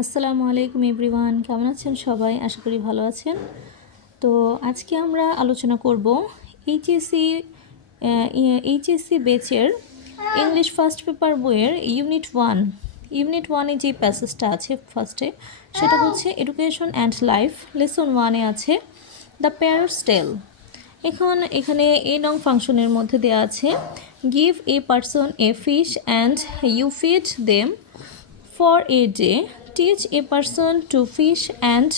আসসালামু আলাইকুম এভরিওয়ান, কেমন আছেন সবাই? আশা করি ভালো আছেন। তো আজকে আমরা আলোচনা করব এইচএসসি ব্যাচের ইংলিশ ফার্স্ট পেপার বইয়ের ইউনিট ওয়ানে যে প্যাসেজটা আছে ফার্স্টে, সেটা হচ্ছে এডুকেশন অ্যান্ড লাইফ। লেসন ওয়ানে আছে দ্য প্যারটস টেল। এখানে এ নং ফাংশনের মধ্যে দেওয়া আছে give a person a fish and you feed them for a day, teach a person to fish and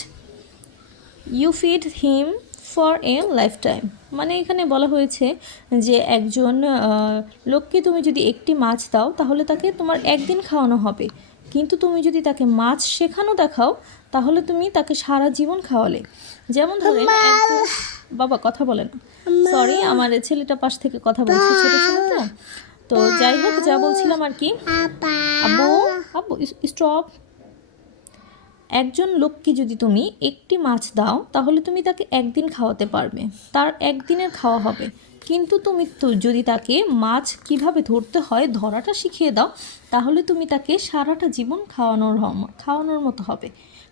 you feed him for a lifetime। মানে এখানে বলা হয়েছে যে একজন লোককে তুমি যদি একটি মাছ দাও তাহলে তাকে তোমার একদিন খাওয়ানো হবে, কিন্তু তুমি যদি তাকে মাছ শেখানো দেখাও তাহলে তুমি তাকে সারা জীবন খাওয়ালে। যেমন ধরেন বাবা কথা বলে না, সরি আমার ছেলেটা পাশ থেকে কথা বলছে, ছোটো ছেলেটা। তো যাই হোক, যা বলছিলাম আর কি, আব্বু আব্বু স্টপ। একজন লোককে যদি তুমি একটি মাছ দাও তাহলে তুমি তাকে একদিন খাওয়াতে পারবে, তার একদিনের খাওয়া হবে। কিন্তু তুমি যদি তাকে মাছ কিভাবে ধরতে হয় ধরাটা শিখিয়ে দাও তাহলে তুমি তাকে সারাটা জীবন খাওয়ানোর মতো হবে।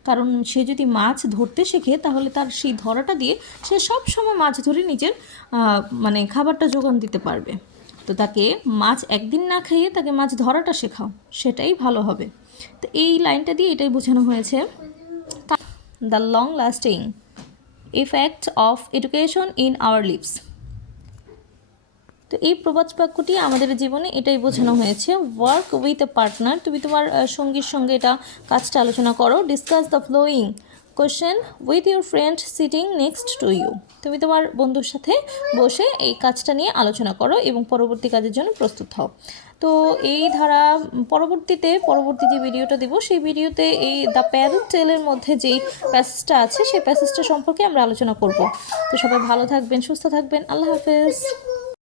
কারণ সে যদি মাছ ধরতে শেখে তাহলে তার সেই ধরাটা দিয়ে সে সব সময় মাছ ধরে নিজের খাবারটা যোগান দিতে পারবে। তো তাকে মাছ একদিন না খাইয়ে তাকে মাছ ধরাটা শেখাও, সেটাই ভালো হবে। তো এই লাইনটা দিয়ে এটাই বোঝানো হয়েছে the long lasting effect of education in our lives. তো এই প্রবাদ বাক্যটি আমাদের জীবনে এটাই বোঝানো হয়েছে। ওয়ার্ক উইথ এ পার্টনার, তুমি তোমার সঙ্গীর সঙ্গে এটা কাজটা আলোচনা করো। Discuss the flowing question with your friend sitting next to you, তুমি তোমার বন্ধুর সাথে বসে এই কাজটা নিয়ে আলোচনা করো এবং পরবর্তী কাজের জন্য প্রস্তুত হও। তো এই ধারা পরবর্তী যে ভিডিওটা দেবো সেই ভিডিওতে এই দ্য প্যারট টেলের মধ্যে যেই প্যাসেজটা আছে সেই প্যাসেজটা সম্পর্কে আমরা আলোচনা করব। তো সবাই ভালো থাকবেন, সুস্থ থাকবেন, আল্লাহ হাফেজ।